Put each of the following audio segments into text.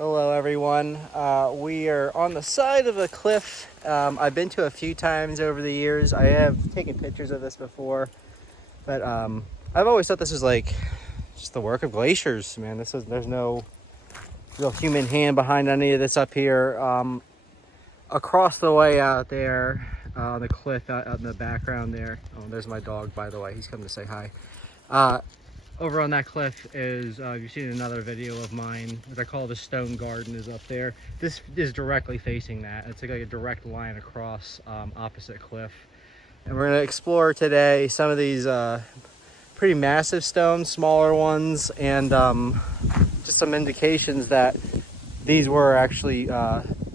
Hello everyone. We are on the side of a cliff. I've been to a few times over the years. I have taken pictures of this before, but I've always thought this was like just the work of glaciers, man. There's no real human hand behind any of this up here. Across the way out there, the cliff out in the background there. Oh, there's my dog, by the way. He's come to say hi. Over on that cliff is, you've seen another video of mine, what I call the stone garden is up there. This is directly facing that. It's like a direct line across opposite cliff. And we're gonna explore today some of these pretty massive stones, smaller ones, and just some indications that these were actually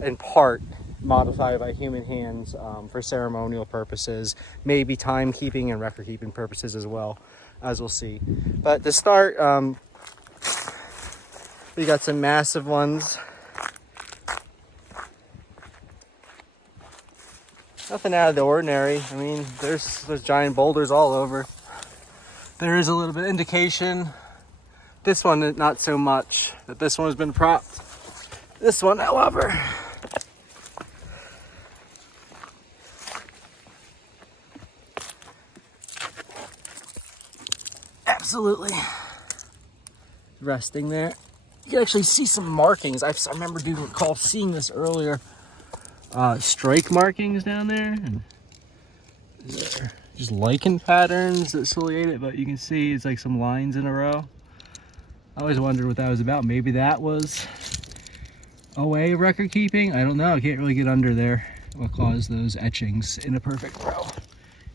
in part modified by human hands for ceremonial purposes, maybe timekeeping and record keeping purposes as well, as we'll see. But to start, we got some massive ones. Nothing out of the ordinary. I mean, there's giant boulders all over. There is a little bit of indication. This one, not so much, that this one has been propped. This one, however, absolutely resting there. You can actually see some markings. I remember recall seeing this earlier. Strike markings down there, and there just lichen patterns that ciliate it, but you can see it's like some lines in a row. I always wondered what that was about. Maybe that was a way of record keeping. I don't know. I can't really get under there. What caused those etchings in a perfect row?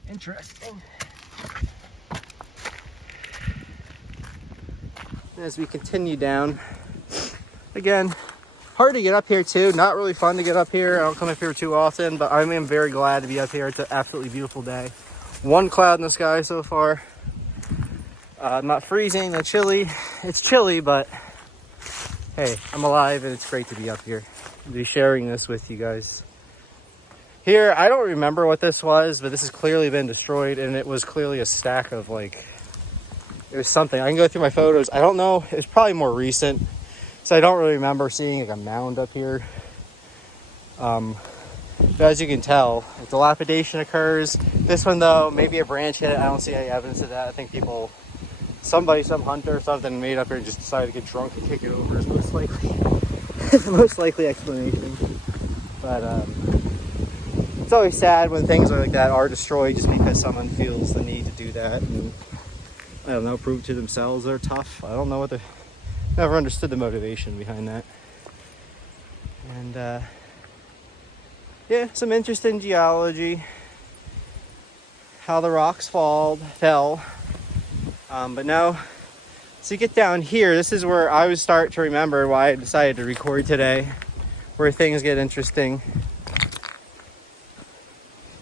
Interesting. As we continue down, again, hard to get up here too. Not really fun to get up here. I don't come up here too often, but I am very glad to be up here. It's an absolutely beautiful day. One cloud in the sky so far. Not freezing, not chilly. It's chilly, but hey, I'm alive and it's great to be up here. I'll be sharing this with you guys. Here, I don't remember what this was, but this has clearly been destroyed, and it was clearly a stack of it was something. I can go through my photos. I don't know. It was probably more recent, so I don't really remember seeing like a mound up here. But as you can tell, dilapidation occurs. This one though, maybe a branch hit it. I don't see any evidence of that. I think some hunter or something made up here and just decided to get drunk and kick it over is most likely the most likely explanation. But it's always sad when things like that are destroyed just because someone feels the need to do that, and I don't know, prove to themselves they're tough. I don't know never understood the motivation behind that. And yeah, some interesting geology, how the rocks fell. But no, so you get down here, this is where I would start to remember why I decided to record today, where things get interesting.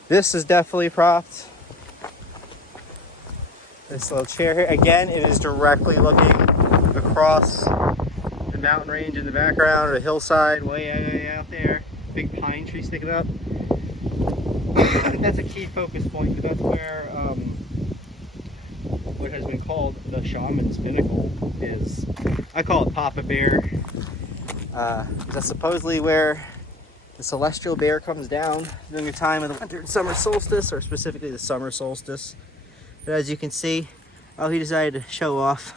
This is definitely propped. This little chair here, again, it is directly looking across the mountain range in the background, or the hillside way out there. Big pine tree sticking up. That's a key focus point, because that's where what has been called the shaman's pinnacle is. I call it Papa Bear. That's supposedly where the celestial bear comes down during the time of the winter and summer solstice, or specifically the summer solstice. But as you can see, he decided to show off.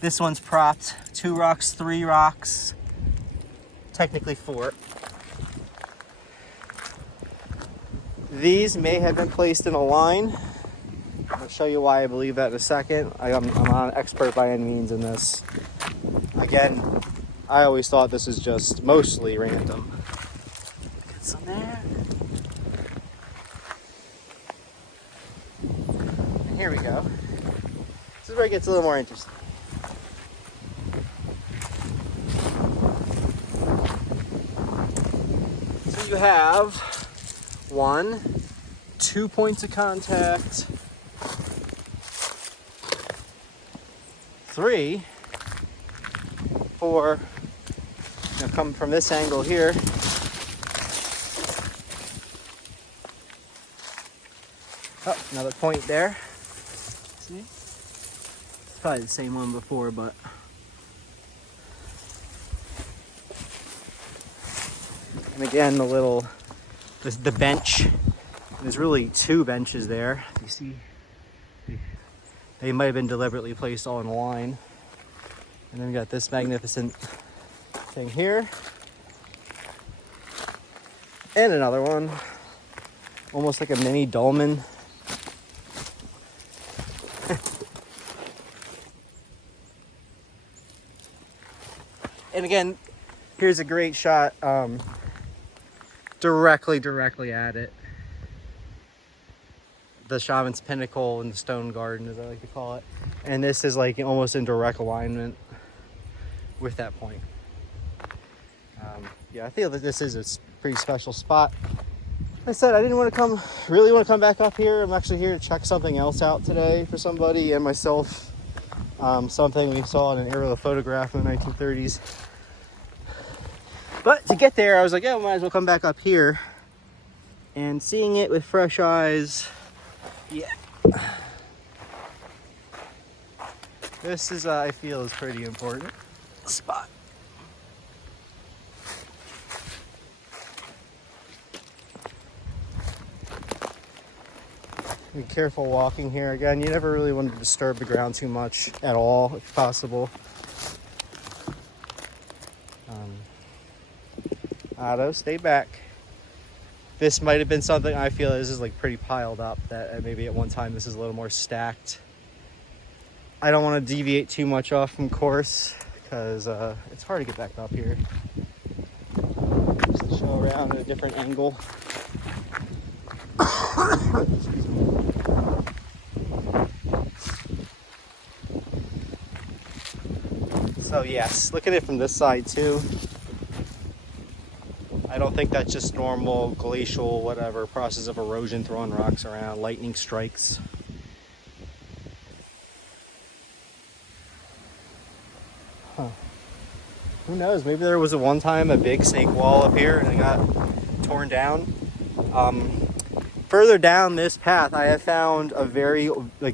This one's propped. 2 rocks, 3 rocks, technically 4. These may have been placed in a line. I'll show you why I believe that in a second. I'm not an expert by any means in this. Again, I always thought this is just mostly random. Get some there. And here we go. This is where it gets a little more interesting. So you have 1, 2 points of contact, 3, 4, come from this angle here. Oh, another point there. See? It's probably the same one before, but And again, the bench. There's really two benches there. You see, they might have been deliberately placed all in a line. And then we got this magnificent thing here. And another one. Almost like a mini dolmen. And again, here's a great shot directly at it. The Shaman's Pinnacle in the Stone Garden, as I like to call it. And this is like almost in direct alignment with that point. Yeah, I feel that this is a pretty special spot. Like I said, I didn't really want to come back up here. I'm actually here to check something else out today for somebody and myself. Something we saw in an aerial photograph in the 1930s. But to get there, I was like, yeah, might as well come back up here. And seeing it with fresh eyes, yeah. This is, I feel, is pretty important spot. Be careful walking here. Again, you never really want to disturb the ground too much at all, if possible. Otto, stay back. This might have been something I feel this is like pretty piled up, that maybe at one time this is a little more stacked. I don't want to deviate too much off from course because it's hard to get back up here. Just to show around at a different angle. Excuse me. So yes, look at it from this side too. I don't think that's just normal glacial, whatever, process of erosion throwing rocks around, lightning strikes. Huh. Who knows? Maybe there was at one time a big snake wall up here and it got torn down. Further down this path, I have found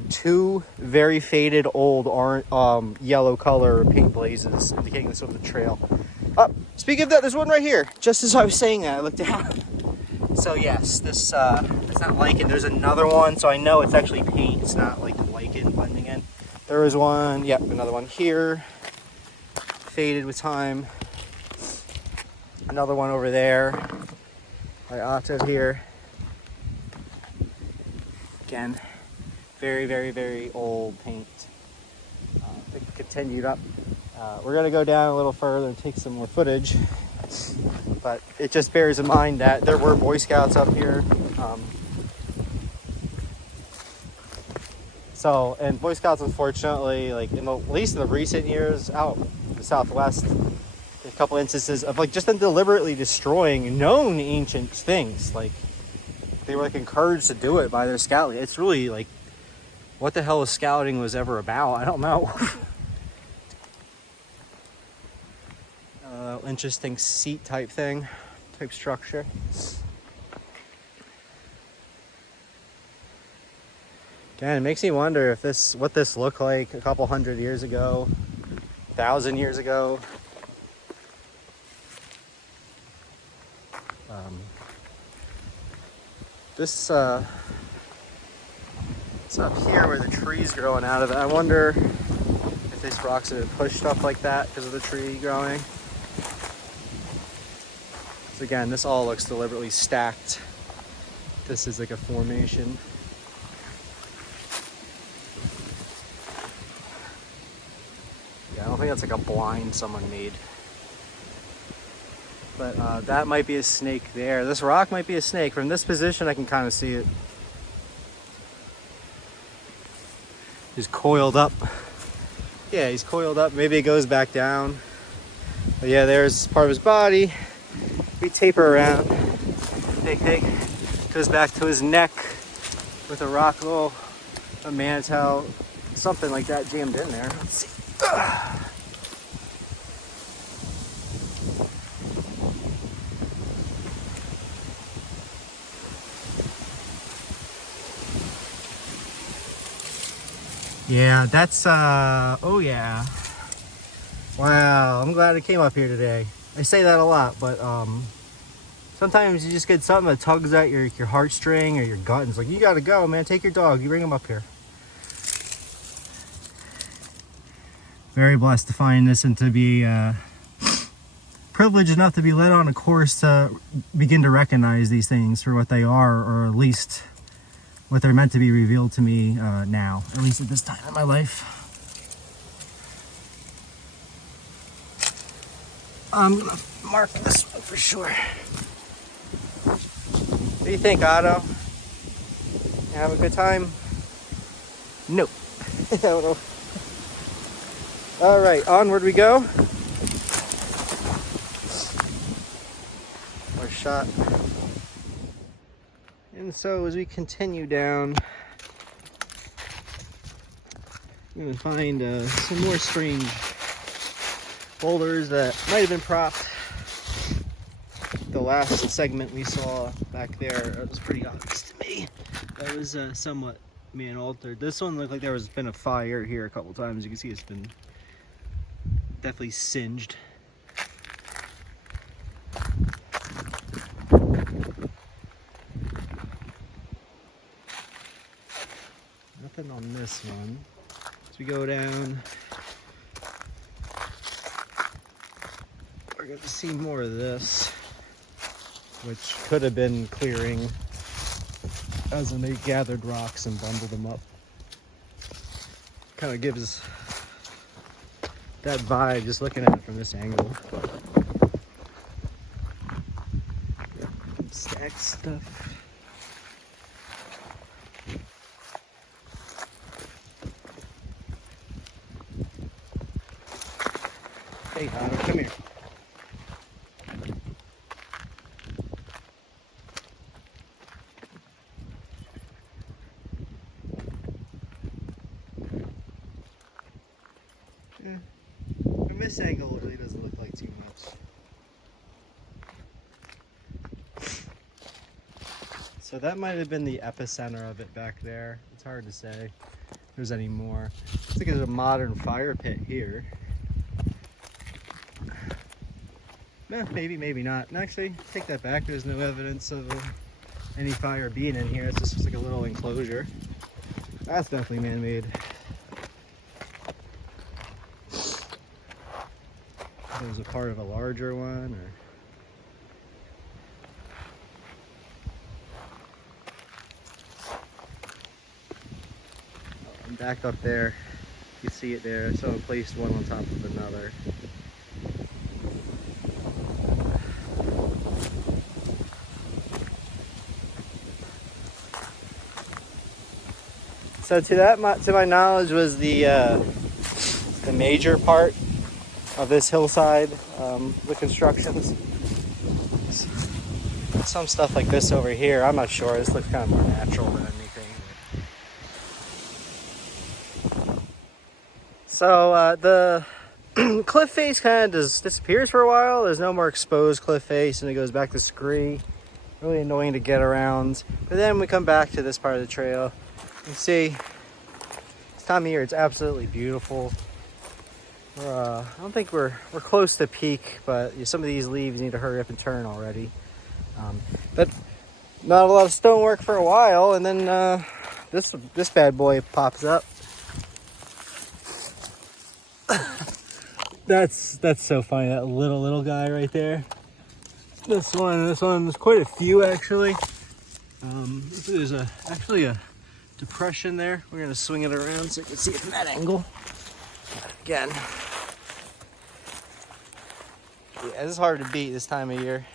two very faded old yellow color paint blazes indicating this was the trail. Speaking of that, there's one right here. Just as I was saying that, I looked down. So yes, this it's not lichen. There's another one, so I know it's actually paint. It's not like lichen blending in. There was one, yep, another one here. Faded with time. Another one over there. By Otto here. Again, very, very, very old paint. It continued up. We're going to go down a little further and take some more footage. But it just bears in mind that there were Boy Scouts up here. And Boy Scouts, unfortunately, like at least in the recent years out in the Southwest, a couple instances of like just them deliberately destroying known ancient things. Like they were like encouraged to do it by their scout. It's really like, what the hell scouting was ever about? I don't know. Interesting seat type structure. Again, it makes me wonder if what this looked like a couple hundred years ago, 1,000 years ago. It's up here where the tree's growing out of it. I wonder if these rocks have been pushed up like that because of the tree growing. So again, this all looks deliberately stacked. This is like a formation. Yeah, I don't think that's like a blind someone made. But that might be a snake there. This rock might be a snake. From this position, I can kind of see it. He's coiled up. Yeah, he's coiled up. Maybe it goes back down. But yeah, there's part of his body. We taper around. Take. Goes back to his neck with a rock, a Manitou, something like that jammed in there. Let's see. Yeah, that's, oh yeah. Wow, I'm glad I came up here today. I say that a lot, but Sometimes you just get something that tugs at your heartstring or your gut, and it's like, you gotta go, man. Take your dog. You bring him up here. Very blessed to find this and to be privileged enough to be led on a course to begin to recognize these things for what they are, or at least what they're meant to be revealed to me now, at least at this time in my life. I'm gonna mark this one for sure. What do you think, Otto? You have a good time? Nope. I don't know. All right, onward we go. Our shot. And so as we continue down, I'm gonna find some more strange boulders that might have been propped. The last segment we saw back there, it was pretty obvious to me. That was somewhat man altered. This one looked like there was been a fire here a couple times. You can see it's been definitely singed. Nothing on this one. As we go down, we're going to see more of this, which could have been clearing as they gathered rocks and bundled them up. Kind of gives that vibe just looking at it from this angle. Stacked stuff. Hey, Otto, come here. Yeah. From this angle, it really doesn't look like too much. So that might have been the epicenter of it back there. It's hard to say if there's any more. I think there's a modern fire pit here. Maybe, maybe not. And actually, take that back. There's no evidence of any fire being in here. It's just like a little enclosure. That's definitely man-made. It was a part of a larger one, or... And back up there, you can see it there. Someone placed one on top of another. So to my knowledge, was the major part of this hillside, the constructions. Some stuff like this over here, I'm not sure. This looks kind of more natural than anything. So the cliff face kind of just disappears for a while. There's no more exposed cliff face, and it goes back to scree. Really annoying to get around. But then we come back to this part of the trail. You see, this time of year, it's absolutely beautiful. I don't think we're close to peak, but some of these leaves need to hurry up and turn already. But not a lot of stonework for a while, and then this bad boy pops up. That's so funny. That little guy right there. This one. There's quite a few actually. There's actually a depression there. We're gonna swing it around so you can see it from that angle. Again, yeah, this is hard to beat this time of year.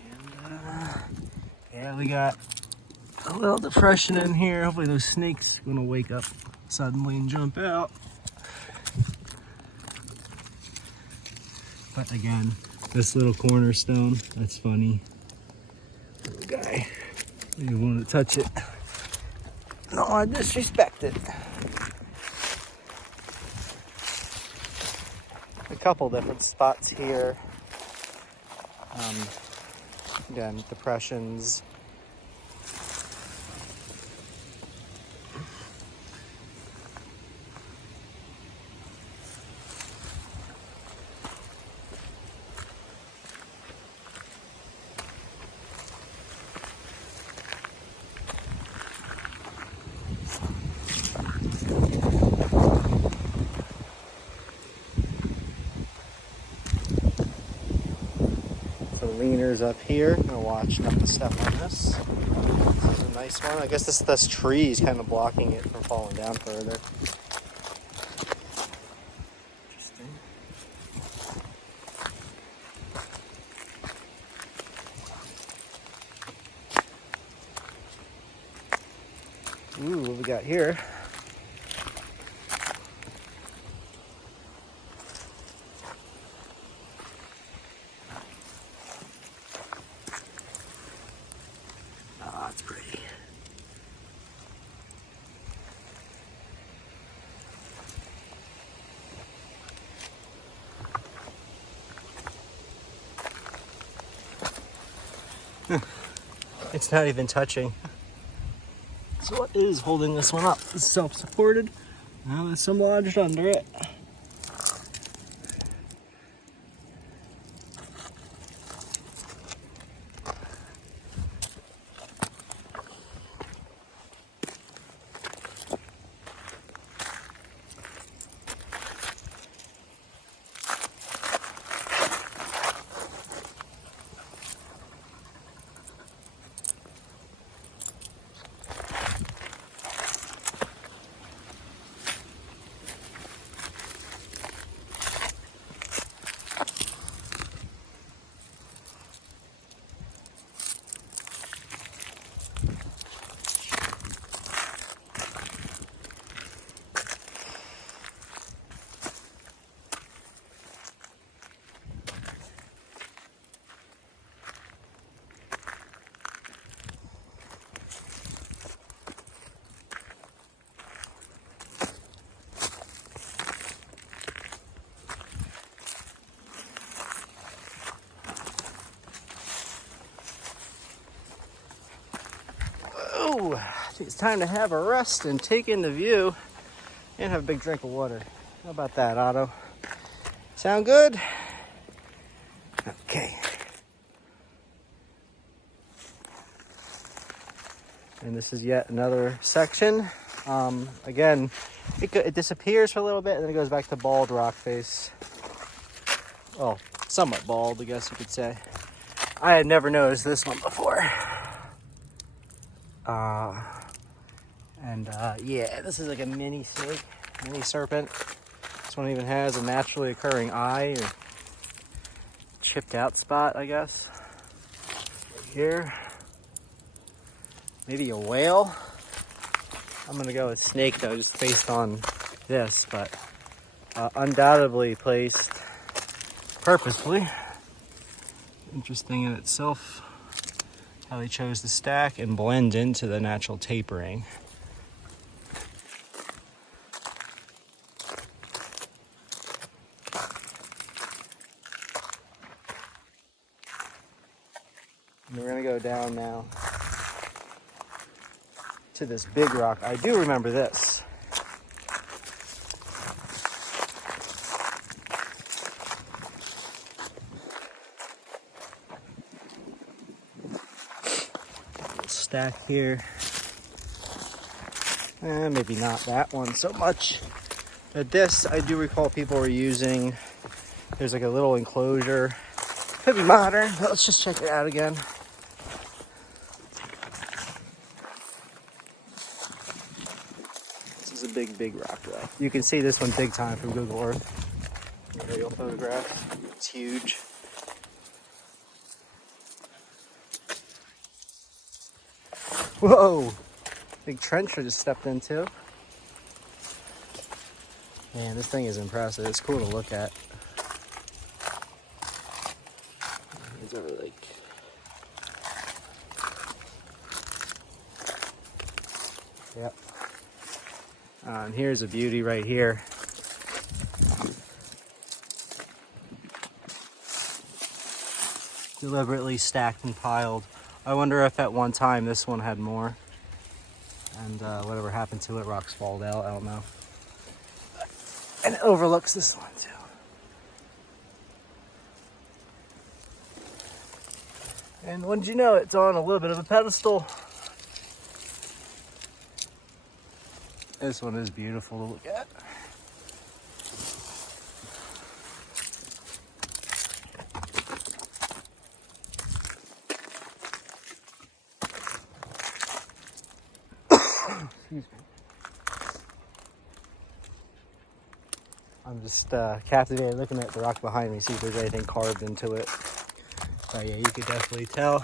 And yeah, we got a little depression in here. Hopefully those snakes are gonna wake up suddenly and jump out. But again, this little cornerstone, that's funny. Little guy, you want to touch it. No, I disrespect it. A couple different spots here. Again, depressions. mirrors up here. I'm gonna watch not to step on this. This is a nice one. I guess this tree is kind of blocking it from falling down further. Interesting. Ooh, what we got here? Oh, it's pretty. It's not even touching. So what is holding this one up? It's self-supported. Now there's some lodged under it. Oh, I think it's time to have a rest and take in the view and have a big drink of water. How about that, Otto? Sound good? Okay. And this is yet another section. Again, it disappears for a little bit and then it goes back to bald rock face. Well, somewhat bald, I guess you could say. I had never noticed this one before. Yeah, this is like a mini snake, mini serpent. This one even has a naturally occurring eye, or chipped out spot, I guess. Right here. Maybe a whale. I'm gonna go with snake though, just based on this, but undoubtedly placed purposefully. Interesting in itself how they chose to stack and blend into the natural tapering. And we're gonna go down now to this big rock. I do remember this. Stack here. Maybe not that one so much. But this, I do recall people were using. There's like a little enclosure. Could be modern, but let's just check it out again. This is a big rock though. You can see this one big time from Google Earth. Aerial photographs. It's huge. Whoa! Big trench I just stepped into. Man, this thing is impressive. It's cool to look at. It's over like. Yep. And here's a beauty right here. Deliberately stacked and piled. I wonder if at one time this one had more. And whatever happened to it, rocks fall out, I don't know. And it overlooks this one too. And wouldn't you know, it's on a little bit of a pedestal. This one is beautiful to look at. I'm just captivated looking at the rock behind me, see if there's anything carved into it. But yeah, you could definitely tell.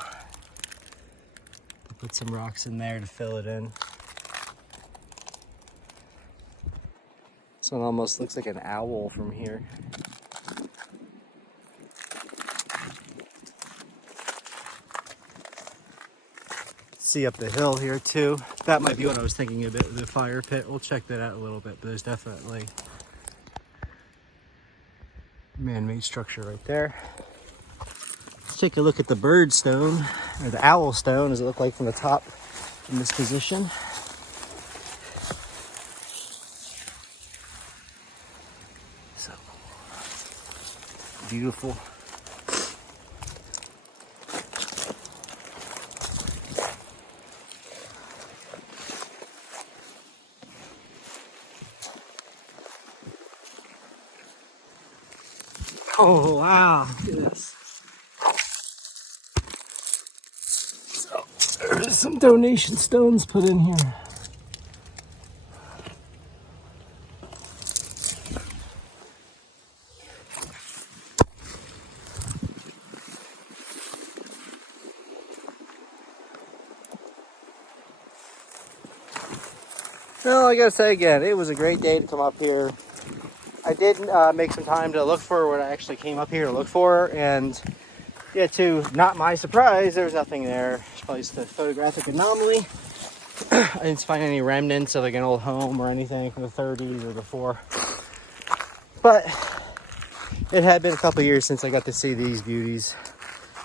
Put some rocks in there to fill it in. This one almost looks like an owl from here. See up the hill here too. That might be what I was thinking a bit, the fire pit. We'll check that out a little bit, but there's definitely man-made structure right there. Let's take a look at the bird stone, or the owl stone, as it looked like from the top in this position. So beautiful. Oh wow, look at this. So there's some donation stones put in here. Well, I gotta say again, it was a great day to come up here. I did make some time to look for what I actually came up here to look for, and yeah, to not my surprise, there was nothing there. It's probably just a photographic anomaly. I didn't find any remnants of like an old home or anything from the 30s or before. But it had been a couple years since I got to see these beauties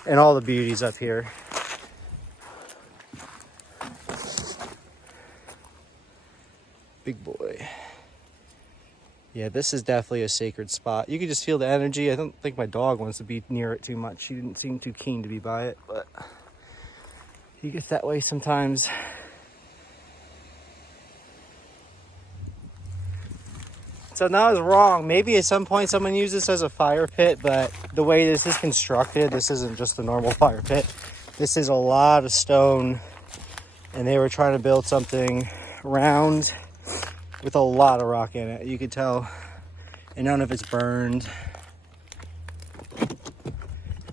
and all the beauties up here. Big boy. Yeah, this is definitely a sacred spot. You can just feel the energy. I don't think my dog wants to be near it too much. She didn't seem too keen to be by it, but he gets that way sometimes. So now I was wrong. Maybe at some point someone used this as a fire pit, but the way this is constructed, this isn't just a normal fire pit. This is a lot of stone, and they were trying to build something round with a lot of rock in it. You could tell, and none of it's burned.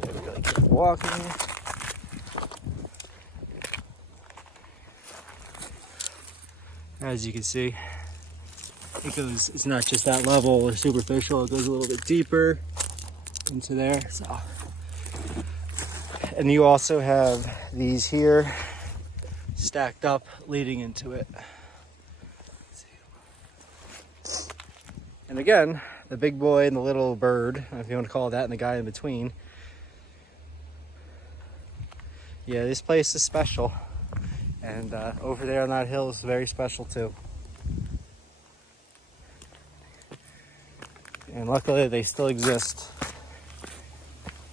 Really keep walking. As you can see, it's not just that level or superficial, it goes a little bit deeper into there. So, and you also have these here stacked up leading into it. And again, the big boy and the little bird, if you want to call it that, and the guy in between. Yeah, this place is special. And over there on that hill is very special too. And luckily they still exist,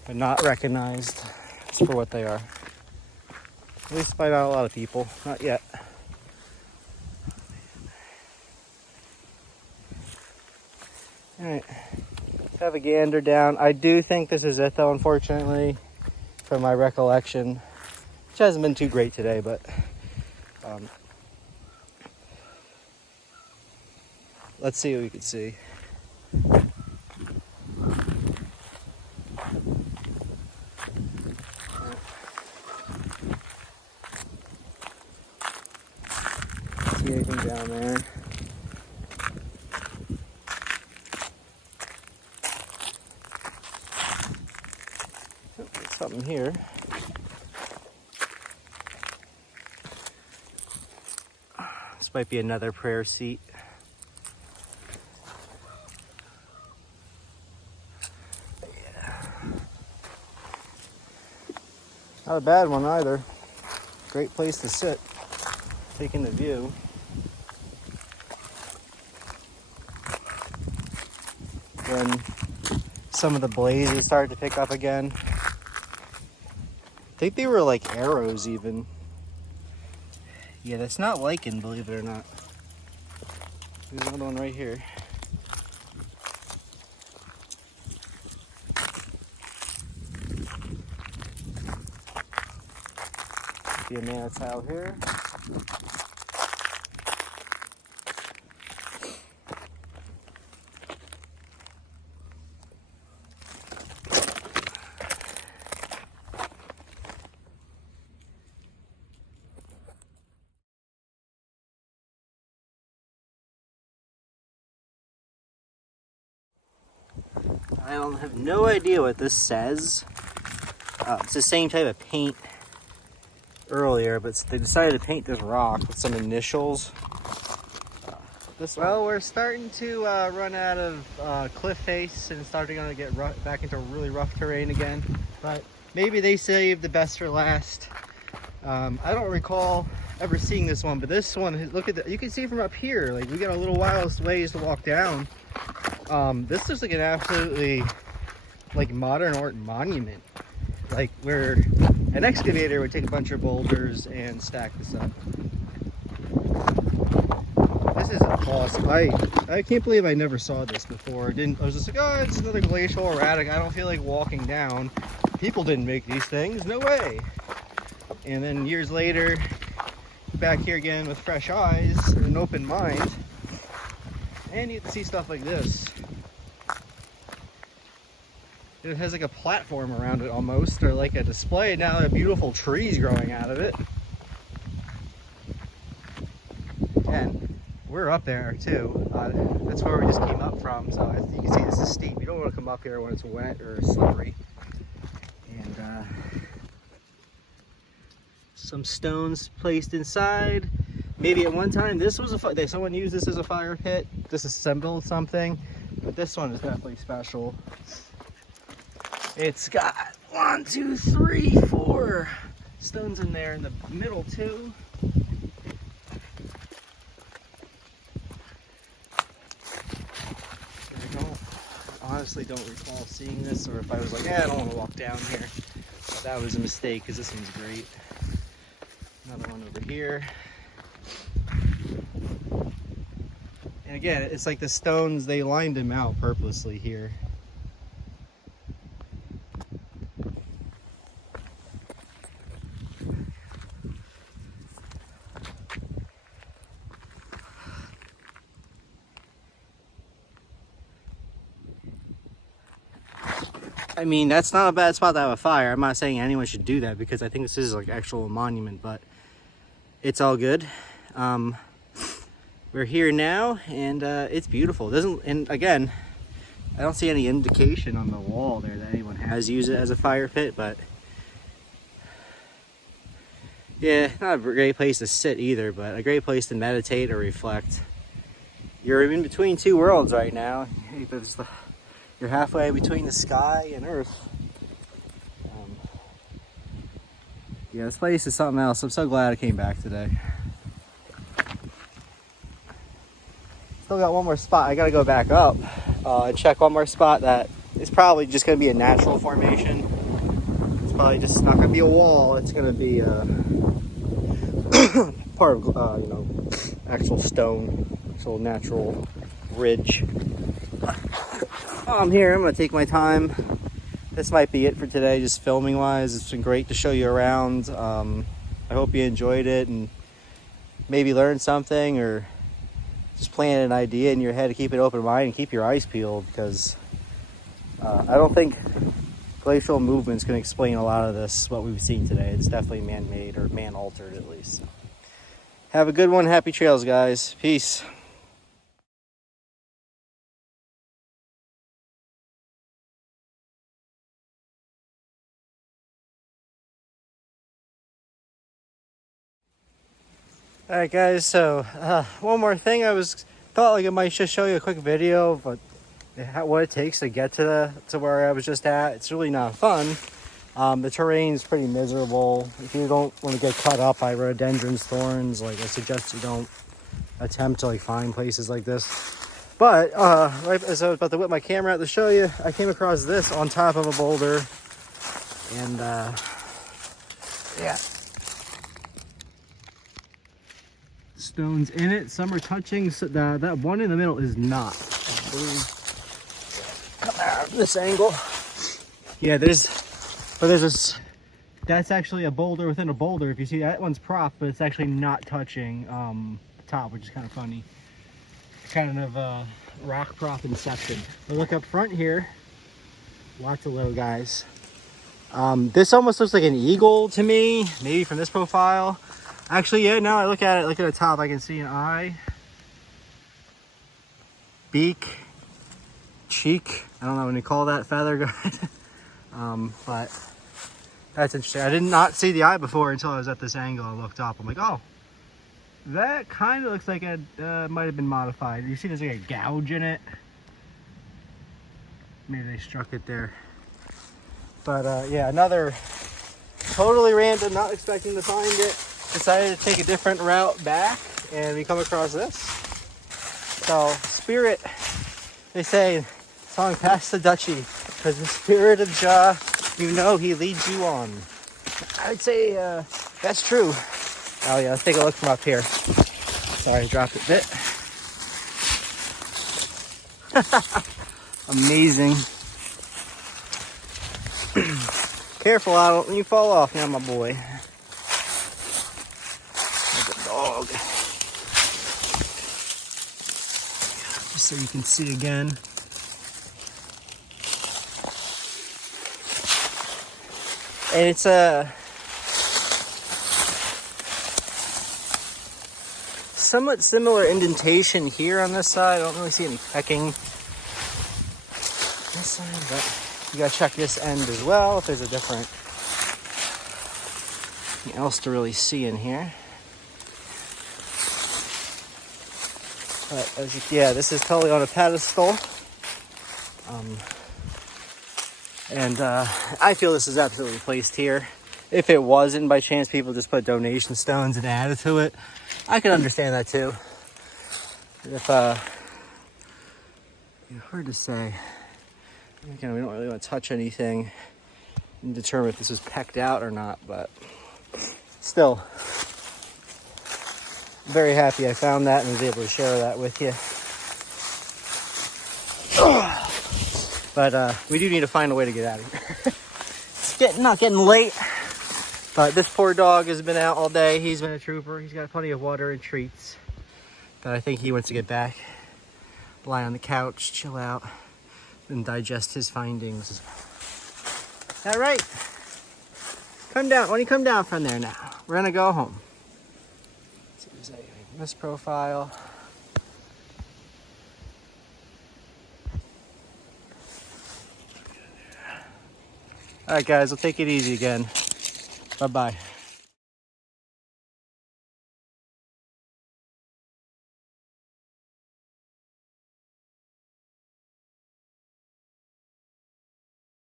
but not recognized for what they are. At least by not a lot of people, not yet. All right, have a gander down. I do think this is it though, unfortunately, from my recollection, which hasn't been too great today, but let's see what we can see. See anything down there? Oh, there's something here. This might be another prayer seat. Yeah. Not a bad one either. Great place to sit, taking the view. When some of the blazes started to pick up again. I think they were like arrows even. Yeah, that's not lichen, believe it or not. There's another one right here. Be a Manitou here. I don't have no idea what this says. It's the same type of paint earlier, but they decided to paint this rock with some initials. Well, we're starting to run out of cliff face and starting to get back into really rough terrain again. But maybe they saved the best for last. I don't recall ever seeing this one, but this one, look at that. You can see from up here. Like, we got a little ways to walk down. This is like an absolutely like modern art monument. Like, where an excavator would take a bunch of boulders and stack this up. This is awesome. I can't believe I never saw this before. I was just like, oh, it's another glacial erratic. I don't feel like walking down. People didn't make these things. No way. And then years later, back here again with fresh eyes and an open mind, and you can see stuff like this. It has like a platform around it almost, or like a display. Now there are beautiful trees growing out of it. And we're up there too. That's where we just came up from. So as you can see, this is steep. You don't want to come up here when it's wet or slippery. And some stones placed inside. Maybe at one time this was someone used this as a fire pit, disassembled something, but this one is definitely special. It's got 1, 2, 3, 4 stones in there in the middle too. Honestly don't recall seeing this, or if I was like, yeah, I don't want to walk down here. But that was a mistake, because this one's great. Another one over here. And again, it's like the stones, they lined them out purposely here. I mean, that's not a bad spot to have a fire. I'm not saying anyone should do that, because I think this is like actual monument, but it's all good. We're here now, and it's beautiful. And again, I don't see any indication on the wall there that anyone has used it as a fire pit, but yeah, not a great place to sit either, but a great place to meditate or reflect. You're in between two worlds right now. You're halfway between the sky and earth. Yeah, this place is something else. I'm so glad I came back today. Still got one more spot. I gotta go back up and check one more spot that is probably just gonna be a natural formation. It's probably just not gonna be a wall. It's gonna be part of actual stone, actual natural ridge. While I'm here, I'm gonna take my time. This might be it for today, just filming wise. It's been great to show you around. I hope you enjoyed it and maybe learned something, or just plant an idea in your head to keep an open mind and keep your eyes peeled, because I don't think glacial movements can explain a lot of this, what we've seen today. It's definitely man-made, or man-altered at least. Have a good one. Happy trails, guys. Peace. All right, guys, so one more thing. Thought like I might just show you a quick video of what it takes to get to where I was just at. It's really not fun. The terrain's pretty miserable. If you don't want to get cut up by rhododendrons, thorns, like I suggest you don't attempt to find places like this. But right as I was about to whip my camera out to show you, I came across this on top of a boulder, and yeah. Stones in it. Some are touching. So that one in the middle is not. Come out this angle. Yeah, there's this. That's actually a boulder within a boulder. If you see, that one's propped, but it's actually not touching the top, which is kind of funny. Kind of rock prop inception. But look up front here. Lots of little guys. This almost looks like an eagle to me, maybe from this profile. Actually, yeah, now I look at the top, I can see an eye, beak, chic. I don't know when you call that feather guard. But that's interesting. I did not see the eye before until I was at this angle and looked up. I'm like, oh, that kind of looks like it might have been modified. You see there's like a gouge in it. Maybe they struck it there. But yeah, another totally random, not expecting to find it. Decided to take a different route back, and we come across this. So, spirit, they say, song Pass the Dutchie, because the spirit of Jah, you know he leads you on. I would say that's true. Oh yeah, let's take a look from up here. Sorry, I dropped it a bit. Amazing. Careful, out you fall off now, my boy. Like a dog. Just so you can see again. And it's a somewhat similar indentation here on this side. I don't really see any pecking this side, but you gotta check this end as well if there's a different thing else to really see in here. But yeah, this is totally on a pedestal. And I feel this is absolutely placed here. If it wasn't, by chance people just put donation stones and added to it, I can understand that too. If hard to say. Again, we don't really want to touch anything and determine if this was pecked out or not, but still, I'm very happy I found that and was able to share that with you. But we do need to find a way to get out of here. It's not getting late, but this poor dog has been out all day. He's been a trooper. He's got plenty of water and treats, but I think he wants to get back, lie on the couch, chill out, and digest his findings. Is that right? Come down. Why don't you come down from there now? We're gonna go home. Let's see if there's anything in this profile. All right, guys, we'll take it easy again. Bye-bye.